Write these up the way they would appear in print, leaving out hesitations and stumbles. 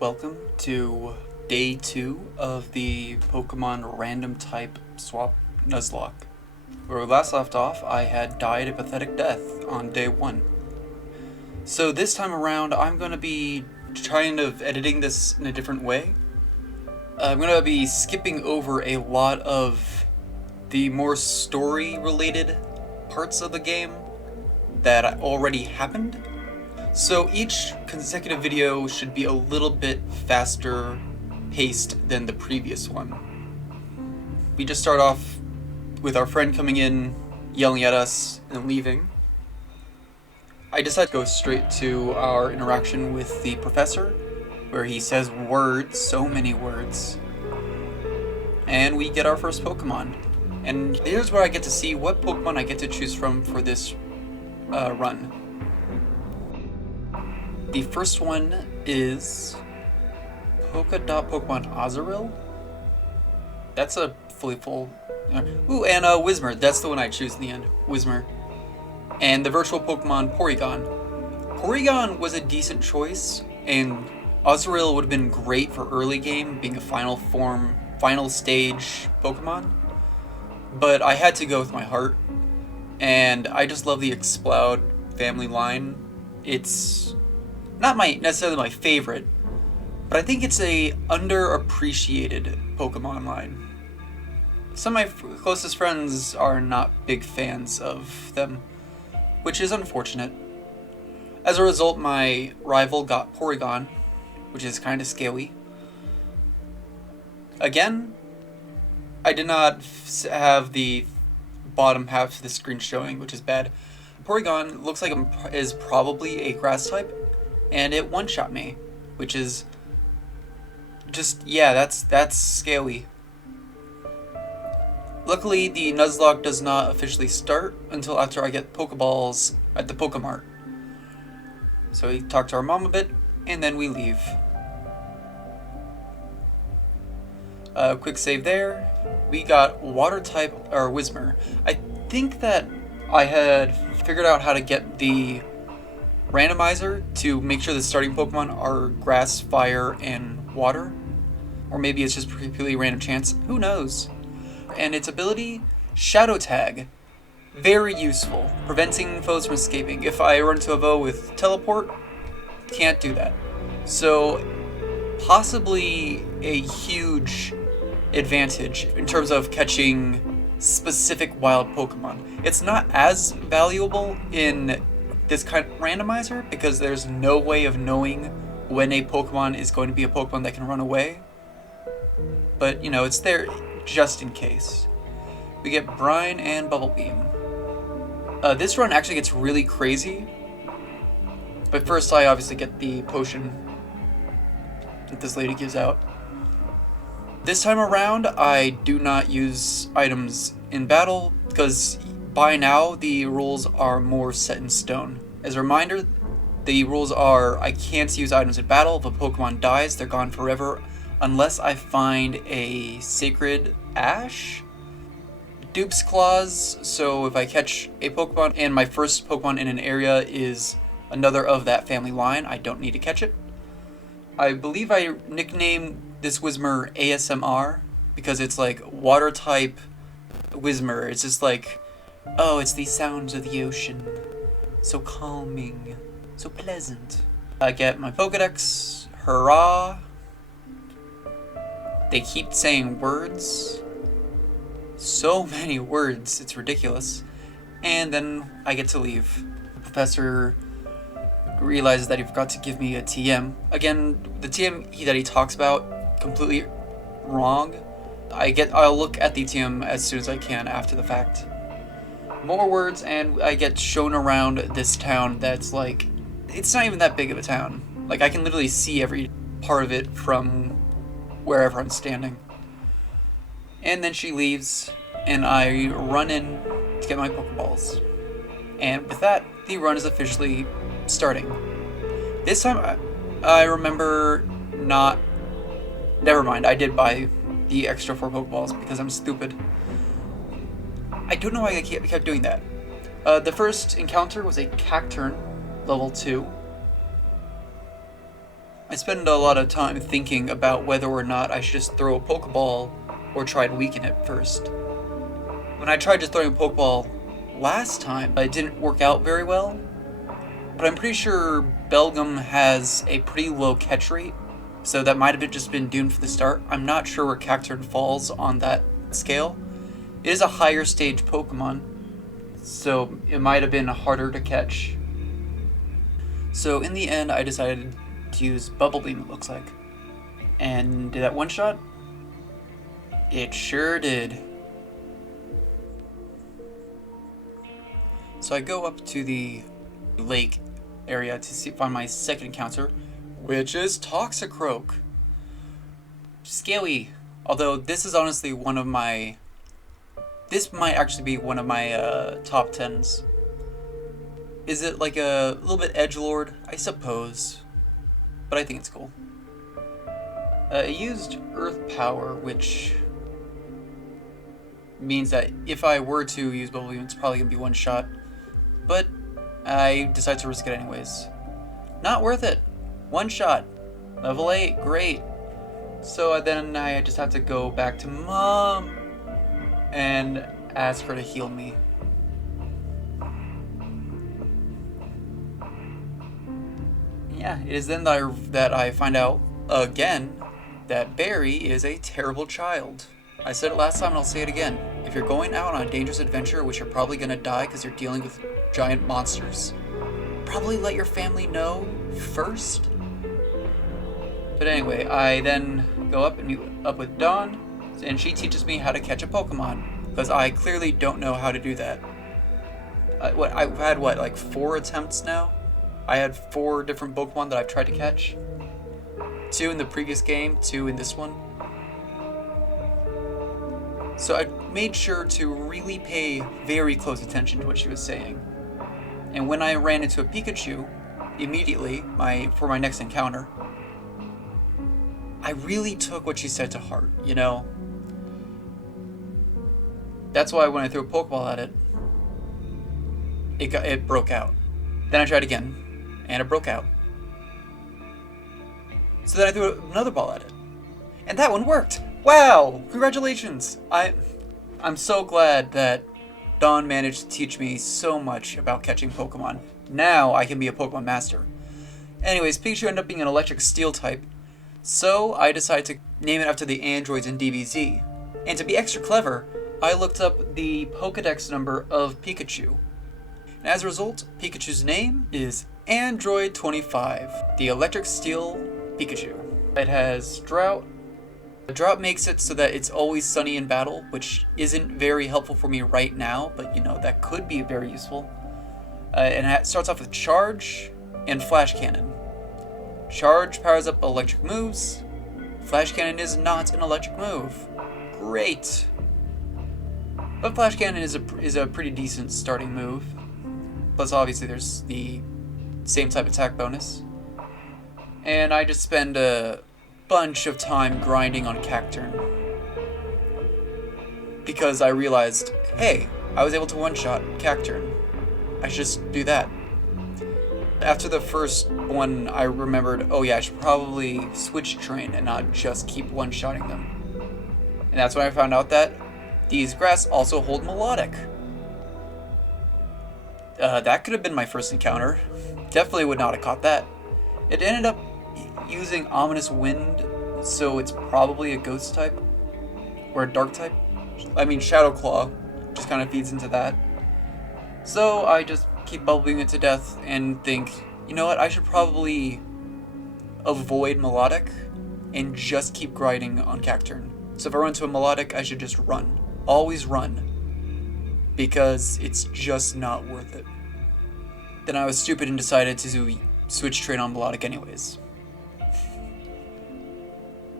Welcome to day 2 of the Pokemon random type swap Nuzlocke. Where we last left off, I had died a pathetic death on day 1. So this time around, I'm going to be kind of editing this in a different way. I'm going to be skipping over a lot of the more story-related parts of the game that already happened. So each consecutive video should be a little bit faster paced than the previous one. We just start off with our friend coming in, yelling at us, and leaving. I decided to go straight to our interaction with the professor, where he says words, so many words. And we get our first Pokemon. And here's where I get to see what Pokemon I get to choose from for this run. The first one is Polka Dot Pokemon Azurill. That's a fully full. Ooh, and Whismur. That's the one I choose in the end. Whismur. And the virtual Pokemon Porygon. Porygon was a decent choice, and Azurill would have been great for early game, being a final stage Pokemon. But I had to go with my heart, and I just love the Exploud family line. It's not necessarily my favorite, but I think it's a underappreciated Pokemon line. Some of my closest friends are not big fans of them, which is unfortunate. As a result, my rival got Porygon, which is kind of scaly. Again, I did not have the bottom half of the screen showing, which is bad. Porygon looks like it is probably a grass type, and it one-shot me, which is just, yeah, that's scaly. Luckily, the Nuzlocke does not officially start until after I get Pokeballs at the Pokemart. So we talk to our mom a bit, and then we leave. Quick save there. We got Water type, or Whismur. I think that I had figured out how to get the randomizer to make sure the starting Pokemon are Grass, Fire, and Water. Or maybe it's just completely random chance. Who knows? And its ability, Shadow Tag. Very useful, preventing foes from escaping. If I run into a foe with Teleport, can't do that. So, possibly a huge advantage in terms of catching specific wild Pokemon. It's not as valuable in this kind of randomizer because there's no way of knowing when a Pokemon is going to be a Pokemon that can run away. But, you know, it's there just in case. We get Brine and Bubble Beam. This run actually gets really crazy. But first I obviously get the potion that this lady gives out. This time around, I do not use items in battle because by now the rules are more set in stone. As a reminder, the rules are I can't use items in battle. If a Pokemon dies, they're gone forever unless I find a Sacred Ash. Dupe's Claws, so if I catch a Pokemon and my first Pokemon in an area is another of that family line, I don't need to catch it. I believe I nicknamed this Whismur ASMR because it's like water type Whismur. It's just like, oh, it's the sounds of the ocean. So calming, so pleasant. I get my Pokedex, hurrah. They keep saying words. So many words, it's ridiculous. And then I get to leave. The professor realizes that he forgot to give me a TM. Again, the TM that he talks about, completely wrong. I'll look at the TM as soon as I can after the fact. More words, and I get shown around this town that's like, it's not even that big of a town. Like, I can literally see every part of it from wherever I'm standing. And then she leaves, and I run in to get my Pokeballs. And with that, the run is officially starting. This time, I remember not... Never mind, I did buy the extra 4 Pokeballs because I'm stupid. I don't know why I kept doing that. The first encounter was a Cacturn, level 2. I spend a lot of time thinking about whether or not I should just throw a Pokeball or try to weaken it first. When I tried just throwing a Pokeball last time, it didn't work out very well, but I'm pretty sure Belgium has a pretty low catch rate, so that might have just been doomed for the start. I'm not sure where Cacturne falls on that scale. It is a higher stage Pokemon, so it might have been harder to catch. So in the end, I decided to use Bubble Beam, it looks like. And did that one shot? It sure did. So I go up to the lake area to find my second encounter, which is Toxicroak. Scary. Although this is honestly one of my... This might actually be one of my top 10s. Is it like a little bit edgelord? I suppose. But I think it's cool. It used Earth Power, which means that if I were to use Bubble Beam, it's probably going to be one shot. But I decided to risk it anyways. Not worth it. One shot. Level 8, great. So then I just have to go back to Mom and ask her to heal me. Yeah, it is then that I find out again that Barry is a terrible child. I said it last time and I'll say it again. If you're going out on a dangerous adventure, which you're probably going to die because you're dealing with giant monsters, probably let your family know first. But anyway, I then go up and meet up with Dawn, and she teaches me how to catch a Pokemon, because I clearly don't know how to do that. I've had like 4 attempts now? I had 4 different Pokemon that I've tried to catch. 2 in the previous game, 2 in this one. So I made sure to really pay very close attention to what she was saying. And when I ran into a Pikachu, immediately, for my next encounter, I really took what she said to heart, you know? That's why when I threw a Pokeball at it, it broke out. Then I tried again, and it broke out. So then I threw another ball at it, and that one worked! Wow! Congratulations! I'm so glad that Dawn managed to teach me so much about catching Pokemon. Now I can be a Pokemon master. Anyways, Pikachu ended up being an electric steel type, so I decided to name it after the androids in DBZ. And to be extra clever, I looked up the Pokedex number of Pikachu. And as a result, Pikachu's name is Android 25, the electric steel Pikachu. It has Drought. Drought makes it so that it's always sunny in battle, which isn't very helpful for me right now, but you know, that could be very useful. And it starts off with Charge and Flash Cannon. Charge powers up electric moves. Flash Cannon is not an electric move. Great. But Flash Cannon is a pretty decent starting move. Plus obviously there's the same type attack bonus. And I just spend a bunch of time grinding on Cacturne. Because I realized, hey, I was able to one-shot Cacturne. I should just do that. After the first one, I remembered, oh yeah, I should probably switch train and not just keep one-shotting them. And that's when I found out that these grass also hold Melodic. That could have been my first encounter. Definitely would not have caught that. It ended up using Ominous Wind, so it's probably a ghost type. Or a dark type. I mean, Shadow Claw just kind of feeds into that. So I just keep bubbling it to death and think, you know what, I should probably avoid Melodic and just keep grinding on Cacturne. So if I run into a Melodic, I should just run. Always run. Because it's just not worth it. Then I was stupid and decided to switch train on Melodic anyways.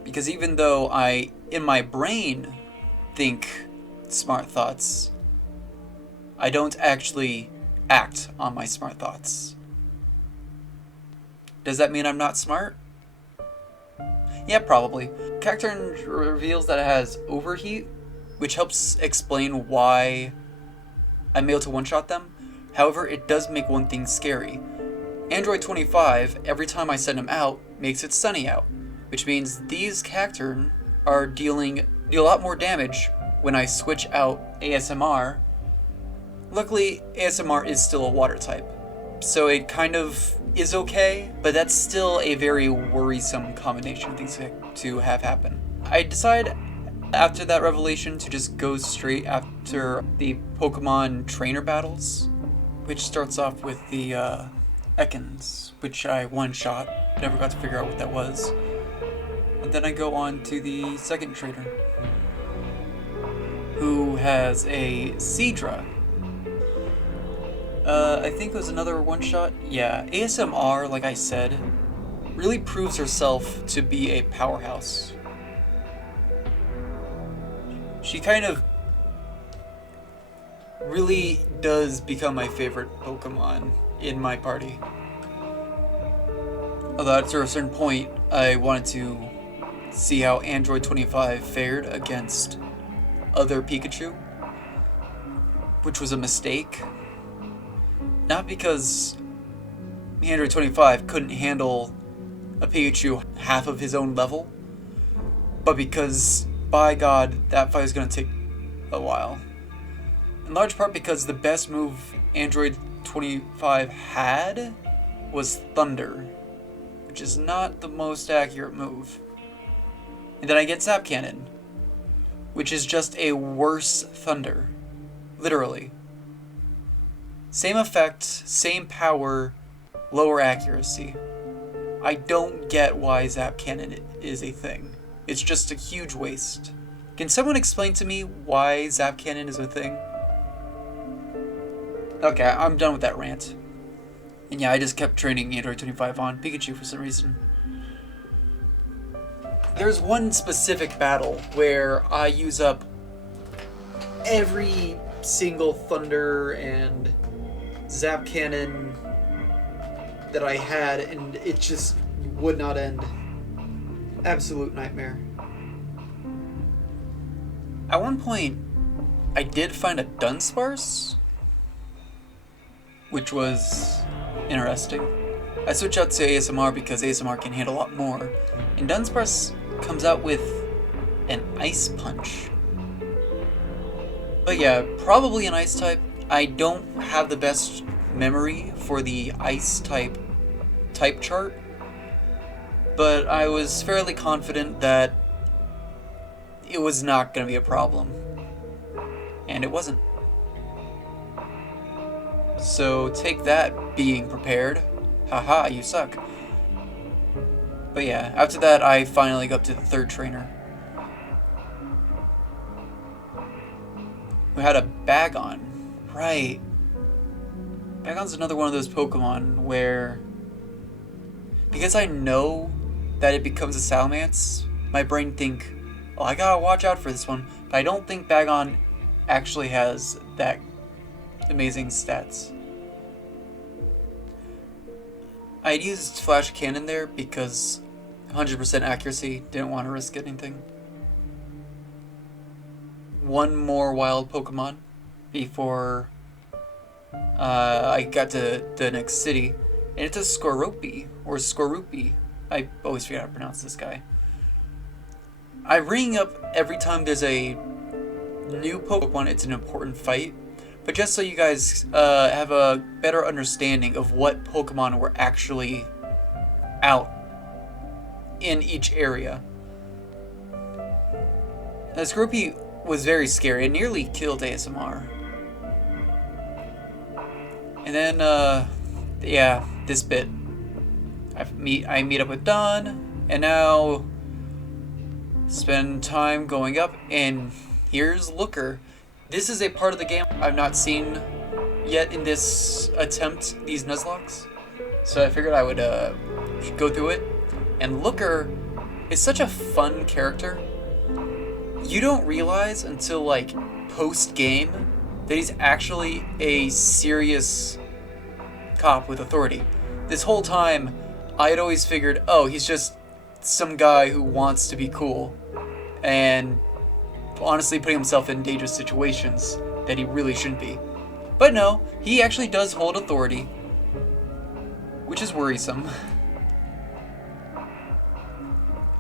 Because even though I, in my brain, think smart thoughts, I don't actually act on my smart thoughts. Does that mean I'm not smart? Yeah, probably. Cacturne reveals that it has Overheat, which helps explain why I'm able to one-shot them. However, it does make one thing scary. Android 25, every time I send him out, makes it sunny out, which means these Cacturn are deal a lot more damage when I switch out ASMR. Luckily, ASMR is still a water type, so it kind of is okay, but that's still a very worrisome combination of things to have happen. I decide after that revelation to just go straight after the Pokemon trainer battles, which starts off with the Ekans, which I one-shot, never got to figure out what that was. And then I go on to the second trainer, who has a Seadra. I think it was another one-shot. Yeah, ASMR, like I said, really proves herself to be a powerhouse. She kind of really does become my favorite Pokemon in my party. Although after a certain point, I wanted to see how Android 25 fared against other Pikachu, which was a mistake. Not because Android 25 couldn't handle a Pikachu half of his own level, but because, by God, that fight was going to take a while. In large part because the best move Android 25 had was Thunder, which is not the most accurate move. And then I get Zap Cannon, which is just a worse Thunder. Literally. Same effect, same power, lower accuracy. I don't get why Zap Cannon is a thing. It's just a huge waste. Can someone explain to me why Zap Cannon is a thing? Okay, I'm done with that rant. And yeah, I just kept training Android 25 on Pikachu for some reason. There's one specific battle where I use up every single Thunder and Zap Cannon that I had, and it just would not end. Absolute nightmare. At one point, I did find a Dunsparce, which was interesting. I switched out to ASMR because ASMR can handle a lot more, and Dunsparce comes out with an Ice Punch. But yeah, probably an Ice type. I don't have the best memory for the Ice type chart, but I was fairly confident that it was not going to be a problem. And it wasn't. So take that, being prepared. Haha, you suck. But yeah, after that I finally got up to the third trainer, who had a Bagon. Right. Bagon's another one of those Pokemon where, because I know that it becomes a Salamence, my brain think, oh, I gotta watch out for this one. But I don't think Bagon actually has that amazing stats. I'd used Flash Cannon there because 100% accuracy, didn't want to risk anything. One more wild Pokemon before I got to the next city, and it's a Skorupi, or Skorupi. I always forget how to pronounce this guy. I ring up every time there's a new Pokemon, it's an important fight, but just so you guys have a better understanding of what Pokemon were actually out in each area. Now, Skorupi was very scary. It nearly killed ASMR. And then, yeah, this bit. I meet up with Don, and now spend time going up, and here's Looker. This is a part of the game I've not seen yet in this attempt, these Nuzlocks. So I figured I would go through it. And Looker is such a fun character. You don't realize until like post-game that he's actually a serious cop with authority. This whole time, I had always figured, oh, he's just some guy who wants to be cool and honestly putting himself in dangerous situations that he really shouldn't be. But no, he actually does hold authority. which is worrisome.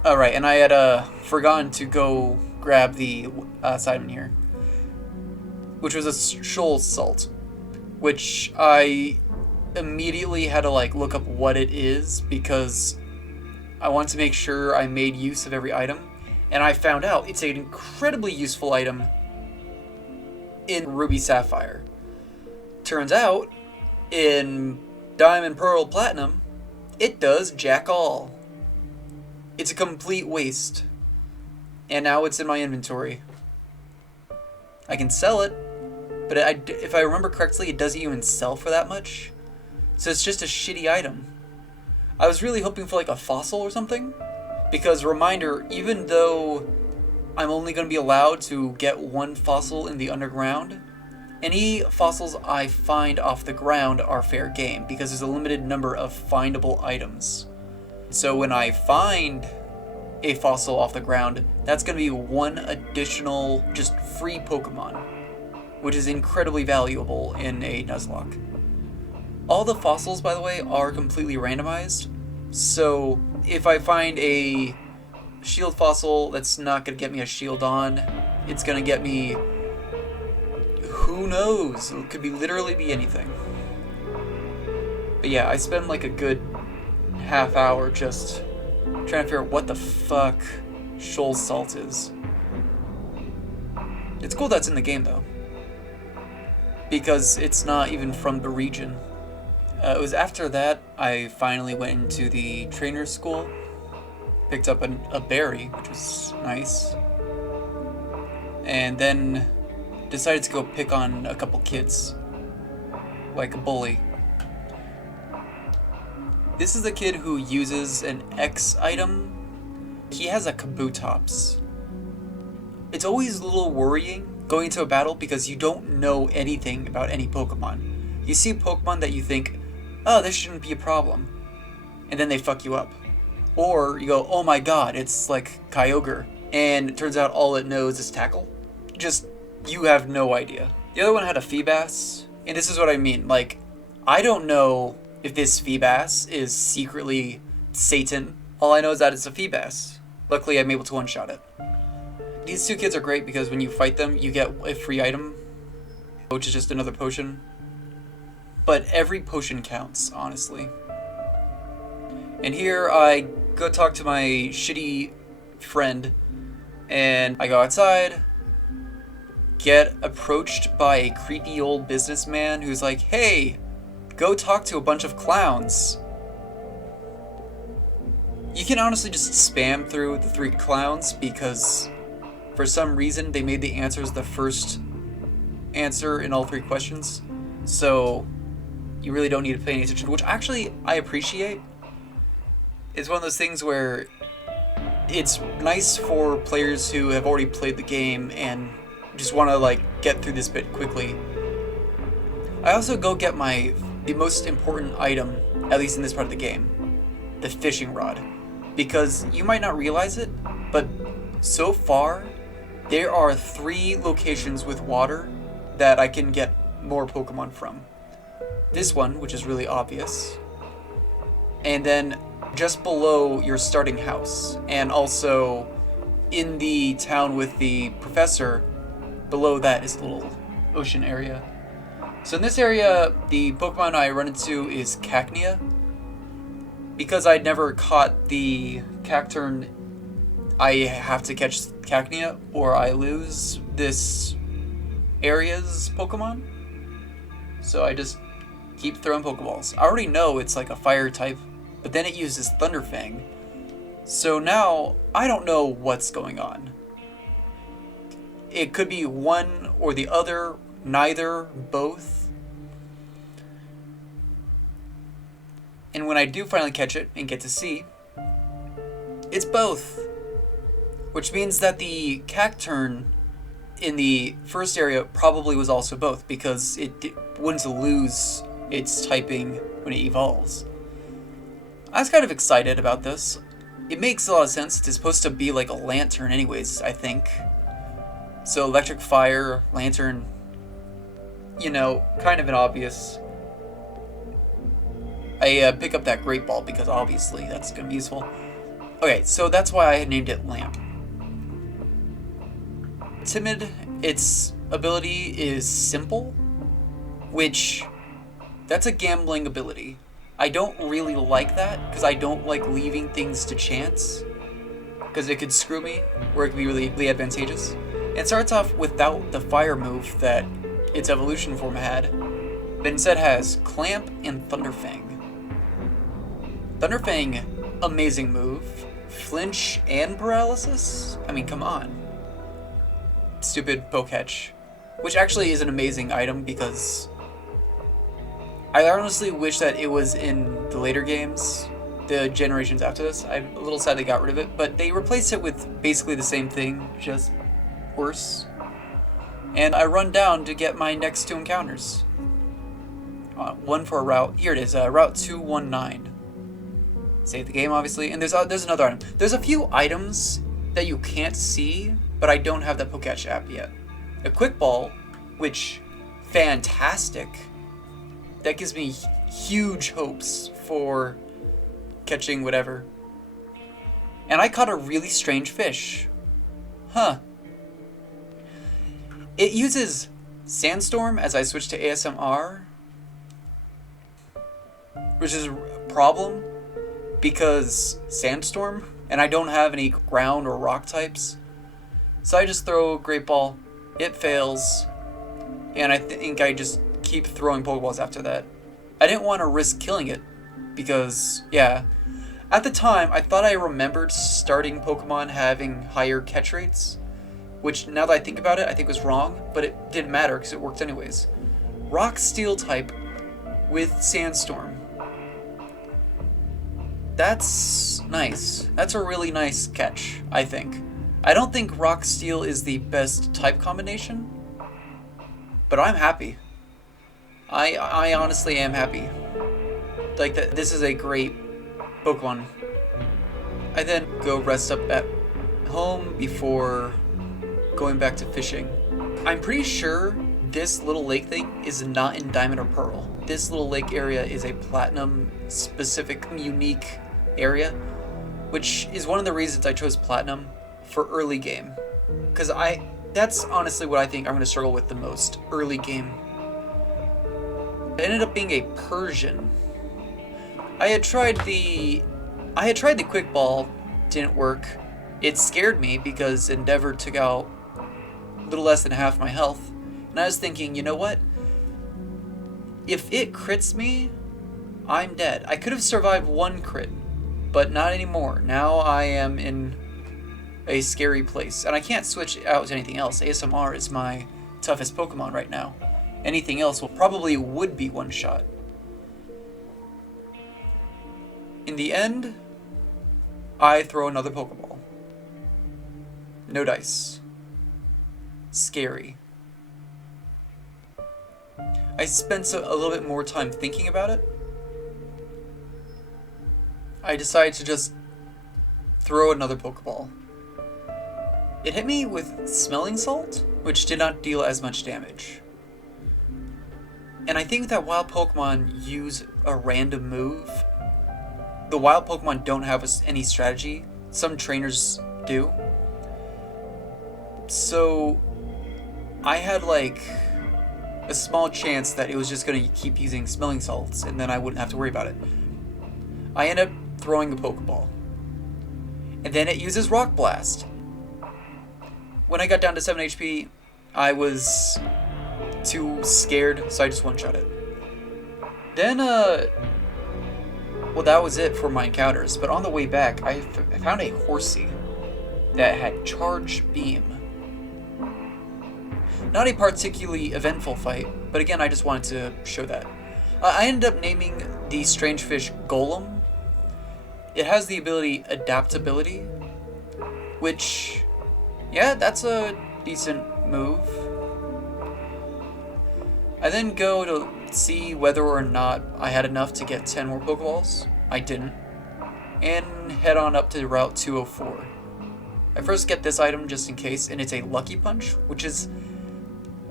Alright, and I had forgotten to go grab the side in here, which was a shoal salt, which I immediately had to like look up what it is because I wanted to make sure I made use of every item, and I found out it's an incredibly useful item in Ruby Sapphire. Turns out, in Diamond, Pearl, Platinum, it does jack all. It's a complete waste. And now it's in my inventory. I can sell it, but if I remember correctly, it doesn't even sell for that much. So it's just a shitty item. I was really hoping for like a fossil or something, because reminder, even though I'm only going to be allowed to get one fossil in the underground, any fossils I find off the ground are fair game, because there's a limited number of findable items. So when I find a fossil off the ground, that's going to be one additional, just free Pokemon, which is incredibly valuable in a Nuzlocke. All the fossils, by the way, are completely randomized, so if I find a shield fossil that's not going to get me a shield on, it's going to get me, who knows, it could literally be anything. But yeah, I spend like a good half hour just trying to figure out what the fuck shoal salt is. It's cool that's in the game though, because it's not even from the region. It was after that I finally went into the trainer's school, picked up a berry, which was nice, and then decided to go pick on a couple kids, like a bully. This is the kid who uses an X item. He has a Kabutops. It's always a little worrying going into a battle because you don't know anything about any Pokemon. You see Pokemon that you think, oh, this shouldn't be a problem, and then they fuck you up. Or you go, oh my god, it's like Kyogre, and it turns out all it knows is Tackle. Just, you have no idea. The other one had a Feebas, and this is what I mean, like, I don't know if this Feebas is secretly Satan. All I know is that it's a Feebas. Luckily, I'm able to one-shot it. These two kids are great because when you fight them, you get a free item, which is just another potion. But every potion counts, honestly. And here I go talk to my shitty friend, and I go outside, get approached by a creepy old businessman who's like, hey, go talk to a bunch of clowns. You can honestly just spam through the 3 clowns because for some reason they made the answers the first answer in all 3 questions. So you really don't need to pay any attention, which actually I appreciate. It's one of those things where it's nice for players who have already played the game and just want to like get through this bit quickly. I also go get the most important item, at least in this part of the game, the fishing rod, because you might not realize it, but so far there are 3 locations with water that I can get more Pokemon from. This one, which is really obvious, and then just below your starting house, and also in the town with the professor, below that is a little ocean area. So in this area, the Pokemon I run into is Cacnea. Because I'd never caught the Cacturn, I have to catch Cacnea or I lose this area's Pokemon. So I just keep throwing Pokeballs. I already know it's like a fire type, but then it uses Thunderfang. So now I don't know what's going on. It could be one or the other, neither, both. And when I do finally catch it and get to see, it's both. Which means that the Cacturn in the first area probably was also both, because it wouldn't lose its typing when it evolves. I was kind of excited about this. It makes a lot of sense. It's supposed to be like a lantern anyways, I think. So electric fire, lantern, you know, kind of an obvious. I pick up that Great Ball because obviously that's going to be useful. Okay, so that's why I named it Lamp. Timid, its ability is simple, which, that's a gambling ability. I don't really like that, because I don't like leaving things to chance, because it could screw me, or it could be really advantageous. It starts off without the fire move that its evolution form had, but instead has Clamp and Thunderfang. Thunderfang, amazing move. Flinch and Paralysis? I mean, come on. Stupid Poketch. Which actually is an amazing item because I honestly wish that it was in the later games, the generations after this. I'm a little sad they got rid of it, but they replaced it with basically the same thing, just worse. And I run down to get my next 2 encounters. One for a route. Here it is, Route 219. Save the game, obviously. And there's another item. There's a few items that you can't see, but I don't have that Poketch app yet. A Quick Ball, which, fantastic. That gives me huge hopes for catching whatever. And I caught a really strange fish. Huh. It uses Sandstorm as I switch to ASMR, which is a problem because Sandstorm, and I don't have any ground or rock types. So I just throw a Great Ball, it fails, and I think I just keep throwing Pokeballs after that. I didn't want to risk killing it because, yeah, at the time I thought I remembered starting Pokemon having higher catch rates, which now that I think about it, I think was wrong, but it didn't matter because it worked anyways. Rock Steel type with Sandstorm. That's nice. That's a really nice catch, I think. I don't think Rock Steel is the best type combination, but I'm happy. I honestly am happy. Like, this is a great Pokemon. I then go rest up at home before going back to fishing. I'm pretty sure this little lake thing is not in Diamond or Pearl. This little lake area is a Platinum specific, unique area, which is one of the reasons I chose Platinum for early game. Because that's honestly what I think I'm going to struggle with the most, early game. It ended up being a Persian. I had tried the Quick Ball, didn't work. It scared me because Endeavor took out a little less than half my health. And I was thinking, you know what? If it crits me, I'm dead. I could have survived one crit, but not anymore. Now I am in a scary place. And I can't switch out to anything else. ASMR is my toughest Pokemon right now. Anything else would be one shot. In the end, I throw another Pokeball. No dice. Scary. I spent a little bit more time thinking about it. I decided to just throw another Pokeball. It hit me with Smelling Salt, which did not deal as much damage. And I think that wild Pokemon use a random move. The wild Pokemon don't have any strategy. Some trainers do. So I had like a small chance that it was just going to keep using Smelling Salts and then I wouldn't have to worry about it. I end up throwing a Pokeball. And then it uses Rock Blast. When I got down to 7 HP, I was too scared, so I just one-shot it. Then, well, that was it for my encounters, but on the way back, I found a Horsey that had Charge Beam. Not a particularly eventful fight, but again, I just wanted to show that. I ended up naming the strange fish Golem. It has the ability Adaptability, which, yeah, that's a decent move. I then go to see whether or not I had enough to get 10 more Pokeballs. I didn't. And head on up to Route 204. I first get this item just in case, and it's a Lucky Punch, which is,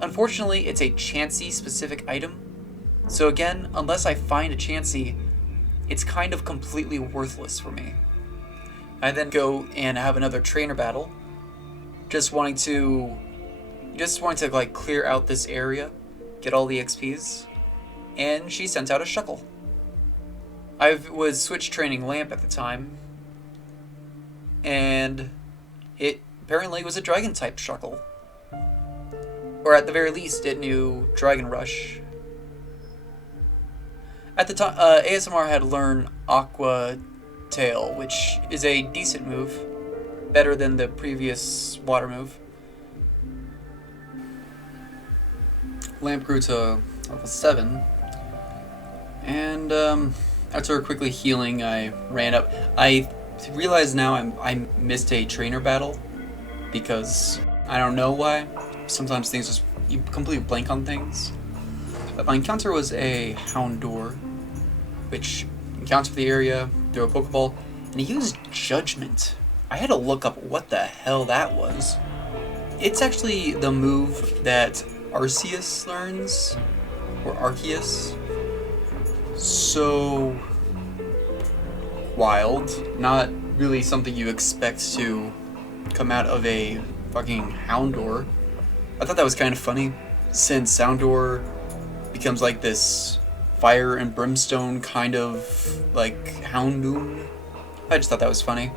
unfortunately, it's a Chansey specific item. So again, unless I find a Chansey, it's kind of completely worthless for me. I then go and have another trainer battle, just wanting to like clear out this area, get all the XPs, and she sent out a shuckle. I was switch training Lamp at the time, and it apparently was a dragon type shuckle. Or at the very least, it knew Dragon Rush. At the time, ASMR had learned Aqua Tail, which is a decent move, better than the previous water move. Lamp grew to level 7, and after quickly healing, I ran up. I realize now I missed a trainer battle, because I don't know why. Sometimes things just, you completely blank on things. But my encounter was a Houndour, which encountered the area, threw a Pokeball, and he used Judgment. I had to look up what the hell that was. It's actually the move that Arceus learns, or Arceus. So wild. Not really something you expect to come out of a fucking Houndour. I thought that was kind of funny, since Houndour becomes like this fire and brimstone kind of like Houndoom. I just thought that was funny.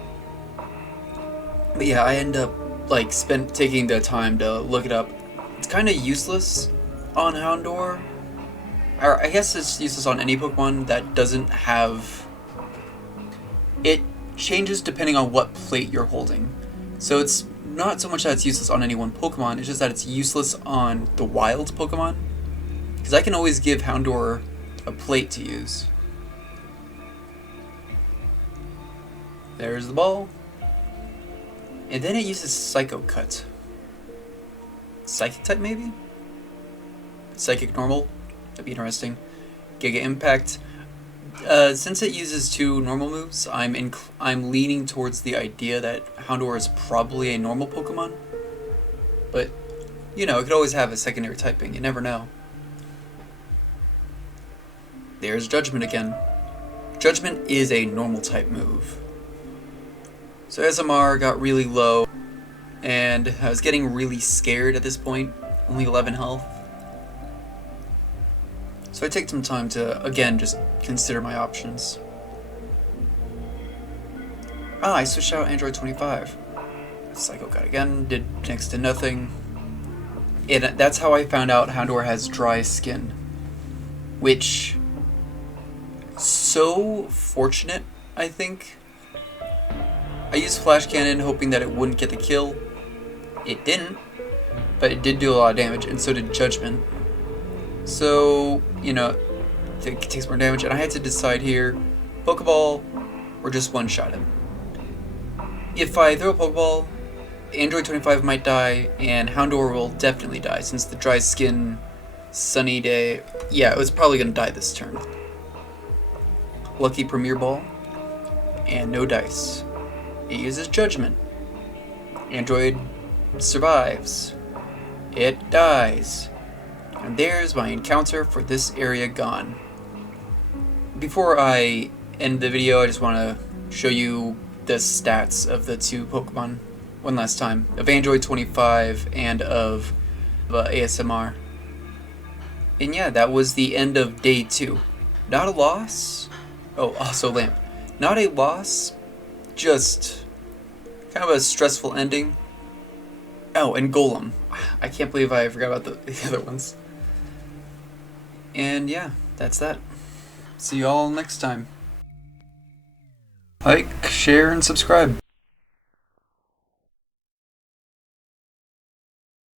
But yeah, I end up like taking the time to look it up. It's kind of useless on Houndour. Or I guess it's useless on any Pokemon that doesn't have... It changes depending on what plate you're holding. So it's not so much that it's useless on any one Pokemon, it's just that it's useless on the wild Pokemon. Because I can always give Houndour a plate to use. There's the ball. And then it uses Psycho Cut. Psychic type maybe? Psychic Normal? That'd be interesting. Giga Impact. Since it uses 2 normal moves, I'm leaning towards the idea that Houndour is probably a normal Pokemon. But, you know, it could always have a secondary typing, you never know. There's Judgment again. Judgment is a normal type move. So SMR got really low, and I was getting really scared at this point, only 11 health. So I take some time to, again, just consider my options. I switched out Android 25. Psycho Cut again, did next to nothing. And that's how I found out Houndour has dry skin. Which, so fortunate, I think. I used Flash Cannon hoping that it wouldn't get the kill. It didn't, but it did do a lot of damage, and so did Judgment. So, you know, it takes more damage, and I had to decide here, Pokeball or just one-shot him. If I throw a Pokeball, Android 25 might die, and Houndour will definitely die, since the dry skin, sunny day, yeah, it was probably going to die this turn. Lucky Premier Ball, and no dice. It uses Judgment. Android survives. It dies. And there's my encounter for this area gone. Before I end the video, I just want to show you the stats of the 2 Pokemon one last time. Of Android 25 and of ASMR. And yeah, that was the end of day 2. Not a loss. Oh, also Lamp. Not a loss, just kind of a stressful ending. Oh, and Golem. I can't believe I forgot about the other ones. And yeah, that's that. See you all next time. Like, share, and subscribe.